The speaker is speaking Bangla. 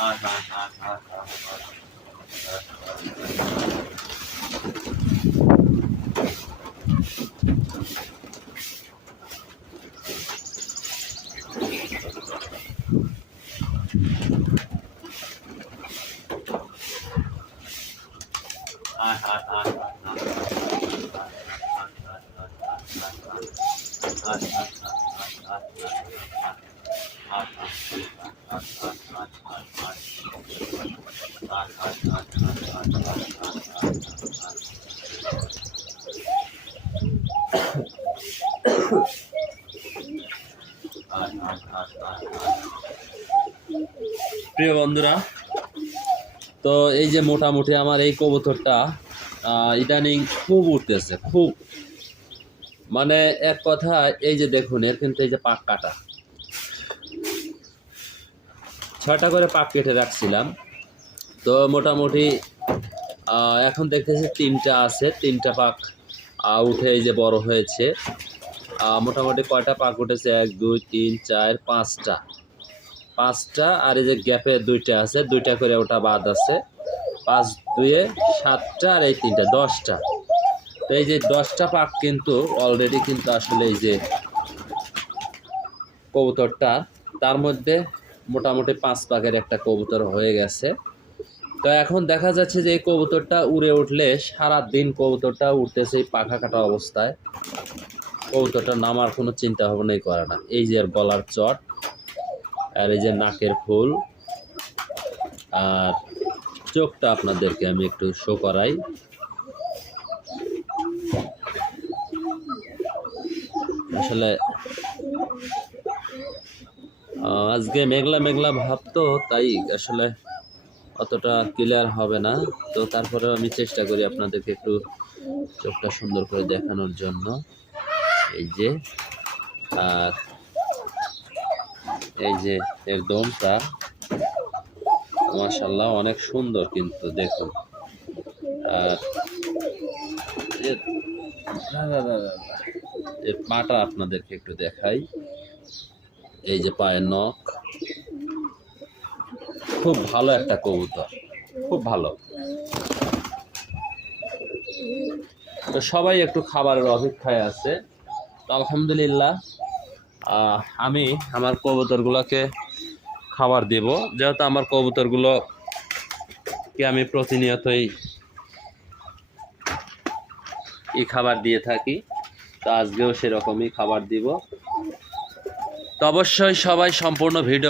প্রিয় বন্ধুরা, তো এই যে মোটামুটি আমার এই কবুতরটা ইদানিং খুব উঠতেছে, খুব মানে এক কথা। এই যে দেখুন, এর কিন্তু এই যে পাক কাটা, 6টা করে পাক কেটে রাখছিলাম। তো মোটামুটি এখন দেখতেছি 3টা আছে, 3টা পাক উঠে এই যে বড় হয়েছে। মোটামুটি কয়টা পাক উঠেছে? 1 2 3 4 5টা, আর এই যে গ্যাপে 2টা আছে, 2টা করে ওটা বাদ আছে। 5 2 7টা, আর এই 3টা 10টা। তো এই যে 10টা পাক কিন্তু অলরেডি কিন্তু আসলে এই যে কবুতরটা, তার মধ্যে মোটামুটি 5 পাকের একটা কবুতর হয়ে গেছে। তো এখন দেখা যাচ্ছে যে এই কবুতরটা উড়ে উঠলে সারা দিন কবুতরটা উঠতেছে এই পাখা কাটা অবস্থায়। কবুতরটা নামার কোনো চিন্তা ভাবনাই করে না। এই যে গলার চট, আর এই যে নাকের ফুল, আর চোখটা আপনাদেরকে আমি একটু শো করাই। আসলে আজকে মেঘলা মেঘলা ভাব, তো তাই আসলে অতটা ক্লিয়ার হবে না। তো তারপরেও আমি চেষ্টা করি আপনাদেরকে একটু চোখটা সুন্দর করে দেখানোর জন্য। এই যে, আর এই যে এর দমটা মাশাআল্লাহ অনেক সুন্দর কিন্তু দেখুন। আর এর পাটা আপনাদেরকে একটু দেখাই। এই যে পায়ের নখ, খুব ভালো একটা কবুতর, খুব ভালো। তো সবাই একটু খাবারের অপেক্ষায় আছে। তো আলহামদুলিল্লাহ আমি আমার কবুতরগুলোকে খাবার দেব, যেহেতু আমার কবুতরগুলোকে আমি প্রতিনিয়তই খাবার দিয়ে থাকি। তো আজকেও সেরকমই খাবার দিব। তো অবশ্যই সবাই সম্পূর্ণ ভিডিও